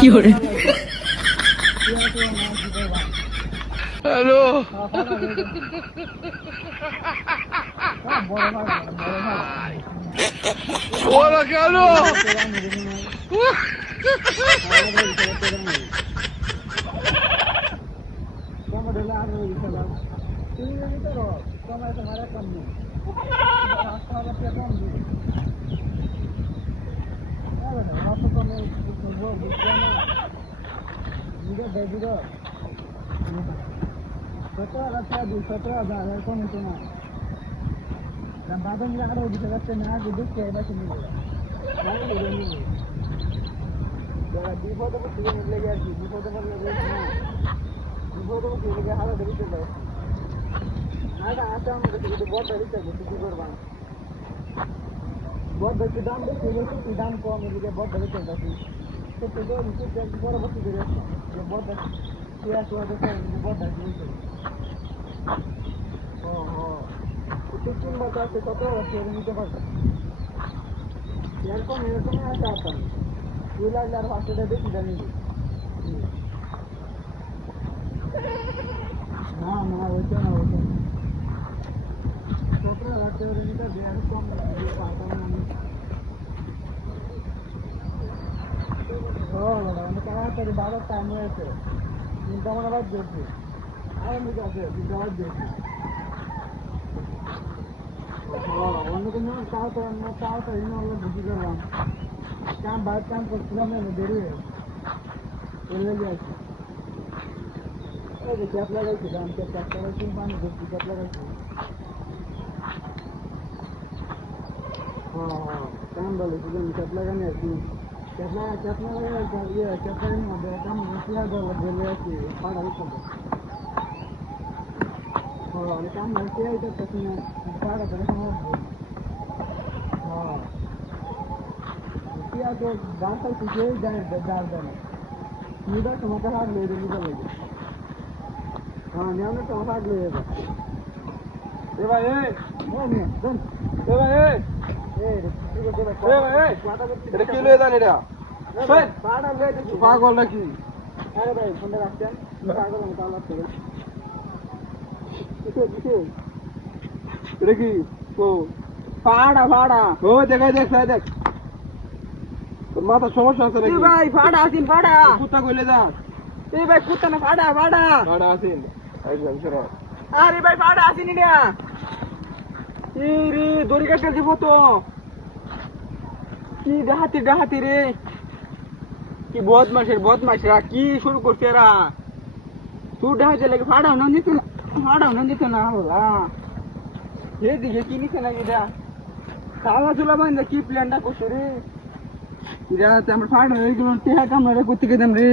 fiore, hello ওরা কেন দাম বেশি দাম কম এদিকে বড় ধরে চলতেছি পরবর্তী করে বড় তিন বছর আছে 17 বছর নিতে পারবে এরকম এরকমই আছে আপনার 2 লাখ আর 500 টাকা বেশি জানি না না ওইটা না ওইটা 17 লাখ টাকা নিতে দেওয়ার কম পাতাম আমি অনেক তাড়াতাড়ি বাবার টাইম হয়েছে চিন্তা মনে আবার দেখছি আরামিক আছে চিন্তা আবার দেখছি অন্য কোনো তাড়াতাড়ি আমরা বুঝি করলাম কাম বাইর কাম করছিলাম দেরি হয়ে লেগে আছি এই যে ক্যাপ লাগাইছিলাম ক্যাপ লাগাইছি পানি দেখছি ক্যাপ লাগাইছি হ্যাঁ কাম বলেছিলাম ক্যাপ লাগানি আর কি ক্যাপ লাগানোর মধ্যে কাম বলে আছি পাড়া করবো অনেক কাম হয়েছে এইটা পাড়া করে সম্ভব তো গান খাইছি কেউ জানে জাল জানে নিবার তোমাকে হাত লয়ে দেবে নিবার লাগে হ্যাঁ নিয়মে তোমার হাত লয়ে যাবে এ ভাই এ ভাই এটা কি লয়ে যান এটা পাগল নাকি আরে ভাই ফোনটা রাখছেন পাগল আমি তাহলে আসতে এটা কি ও ফাড়া ফাড়া ও দেখ দেখ তোর মাথা সমস্যা আছে নাকি ভাই ফাড়া আছিন ফাড়া কুত্তা কইলে যা এই ভাই কুত্তা না ফাড়া ফাড়া ফাড়া আছিন একদম সরা আরে ভাই ফাড়া আছিন এটা এই রে দড়ি কাটতে দিব তো কি ডাহাতি রে কি বদমাশরা কি শুরু করছে এরা তুই ডাহাতে লাগে ফাড়াও না দিত না হলা এদিকে কি নিছে না এটা তালা চুলা বান্ধা কি প্ল্যানটা করছে রে আমরা ফাড়া হয়ে গেল টেহা কামড়া করতে গেলাম রে